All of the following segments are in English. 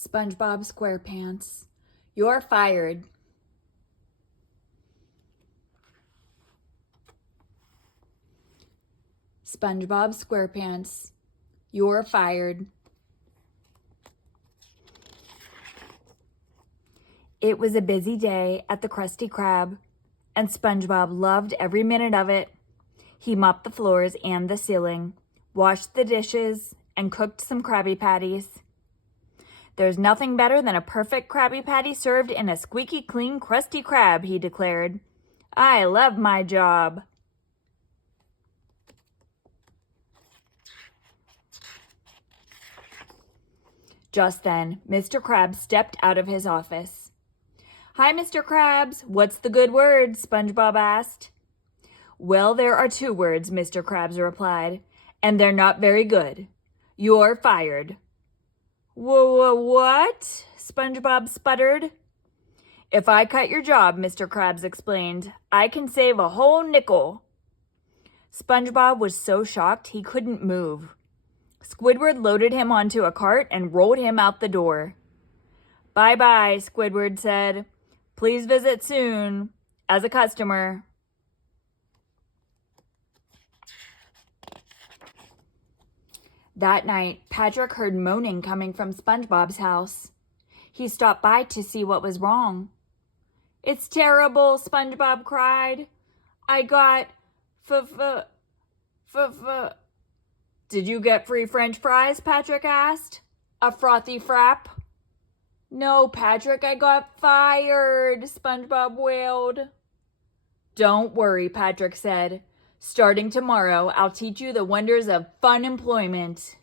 SpongeBob SquarePants, you're fired. SpongeBob SquarePants, you're fired. It was a busy day at the Krusty Krab, and SpongeBob loved every minute of it. He mopped the floors and the ceiling, washed the dishes, and cooked some Krabby Patties. There's nothing better than a perfect Krabby Patty served in a squeaky clean Krusty Krab, he declared. I love my job. Just then, Mr. Krabs stepped out of his office. Hi, Mr. Krabs. What's the good word? SpongeBob asked. Well, there are 2 words, Mr. Krabs replied, and they're not very good. You're fired. What? SpongeBob sputtered. If I cut your job, Mr. Krabs explained, I can save a whole nickel. SpongeBob was so shocked he couldn't move. Squidward loaded him onto a cart and rolled him out the door. Bye-bye, Squidward said. Please visit soon, as a customer. That night, Patrick heard moaning coming from SpongeBob's house. He stopped by to see what was wrong. It's terrible, SpongeBob cried. I got Did you get free French fries? Patrick asked. A frothy frap? No, Patrick, I got fired, SpongeBob wailed. Don't worry, Patrick said. Starting tomorrow, I'll teach you the wonders of Funemployment.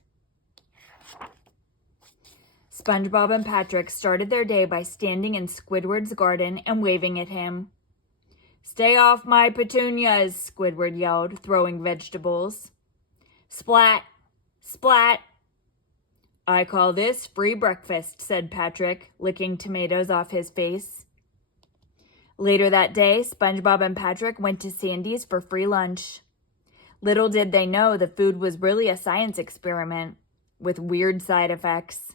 SpongeBob and Patrick started their day by standing in Squidward's garden and waving at him. Stay off my petunias, Squidward yelled, throwing vegetables. Splat! Splat! I call this free breakfast, said Patrick, licking tomatoes off his face. Later that day, SpongeBob and Patrick went to Sandy's for free lunch. Little did they know the food was really a science experiment with weird side effects.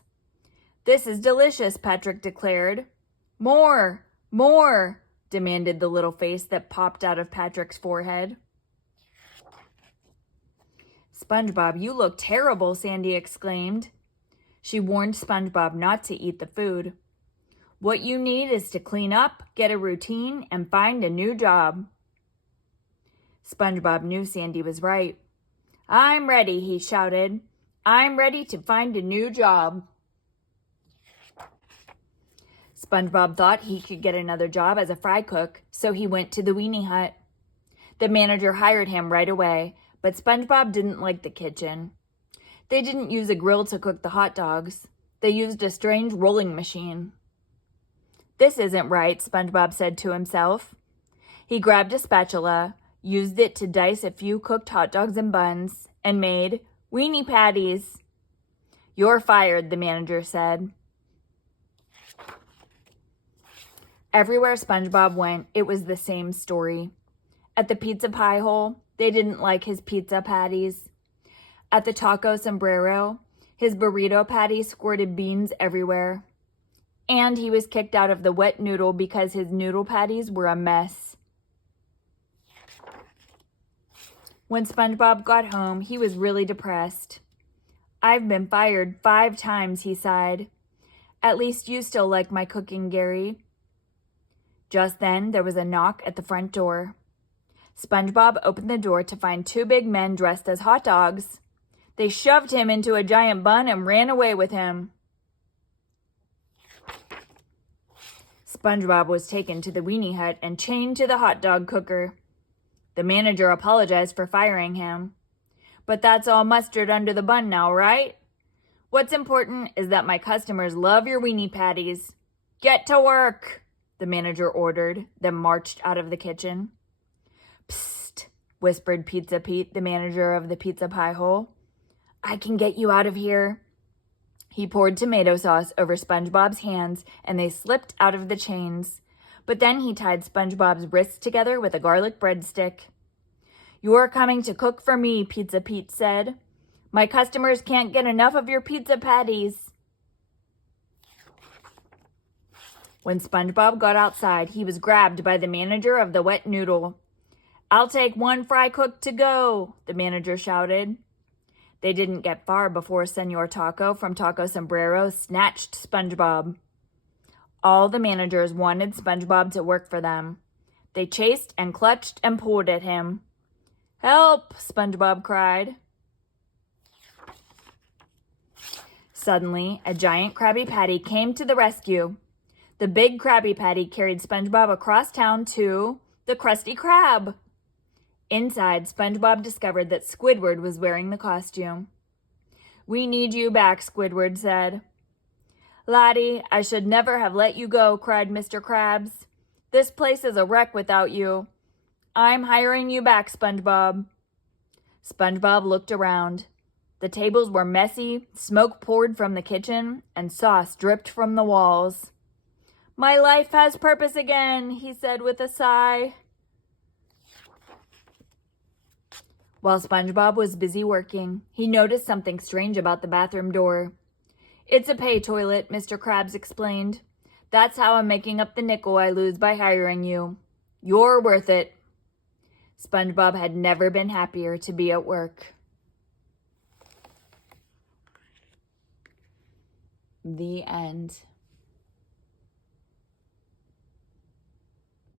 This is delicious, Patrick declared. More! More! Demanded the little face that popped out of Patrick's forehead. SpongeBob, you look terrible, Sandy exclaimed. She warned SpongeBob not to eat the food. What you need is to clean up, get a routine, and find a new job. SpongeBob knew Sandy was right. I'm ready, he shouted. I'm ready to find a new job. SpongeBob thought he could get another job as a fry cook, so he went to the Weenie Hut. The manager hired him right away, but SpongeBob didn't like the kitchen. They didn't use a grill to cook the hot dogs. They used a strange rolling machine. This isn't right, SpongeBob said to himself. He grabbed a spatula, used it to dice a few cooked hot dogs and buns, and made weenie patties. You're fired, the manager said. Everywhere SpongeBob went, it was the same story. At the pizza pie hole, they didn't like his pizza patties. At the taco sombrero, his burrito patty squirted beans everywhere. And he was kicked out of the wet noodle because his noodle patties were a mess. When SpongeBob got home, he was really depressed. I've been fired 5 times, he sighed. At least you still like my cooking, Gary. Just then, there was a knock at the front door. SpongeBob opened the door to find 2 big men dressed as hot dogs. They shoved him into a giant bun and ran away with him. SpongeBob was taken to the Weenie Hut and chained to the hot dog cooker. The manager apologized for firing him. But that's all mustard under the bun now, right? What's important is that my customers love your weenie patties. Get to work, the manager ordered, then marched out of the kitchen. Psst, whispered Pizza Pete, the manager of the pizza pie hole. I can get you out of here. He poured tomato sauce over SpongeBob's hands, and they slipped out of the chains. But then he tied SpongeBob's wrists together with a garlic breadstick. You're coming to cook for me, Pizza Pete said. My customers can't get enough of your pizza patties. When SpongeBob got outside, he was grabbed by the manager of the Wet Noodle. "I'll take one fry cook to go," the manager shouted. They didn't get far before Senor Taco from Taco Sombrero snatched SpongeBob. All the managers wanted SpongeBob to work for them. They chased and clutched and pulled at him. "Help!" SpongeBob cried. Suddenly, a giant Krabby Patty came to the rescue. The big Krabby Patty carried SpongeBob across town to the Krusty Krab. Inside, SpongeBob discovered that Squidward was wearing the costume. "We need you back," Squidward said. "Laddie, I should never have let you go," cried Mr. Krabs. "This place is a wreck without you. I'm hiring you back, SpongeBob." SpongeBob looked around. The tables were messy, smoke poured from the kitchen, and sauce dripped from the walls. "My life has purpose again," he said with a sigh. While SpongeBob was busy working, he noticed something strange about the bathroom door. "It's a pay toilet," Mr. Krabs explained. "That's how I'm making up the nickel I lose by hiring you. You're worth it." SpongeBob had never been happier to be at work. The end.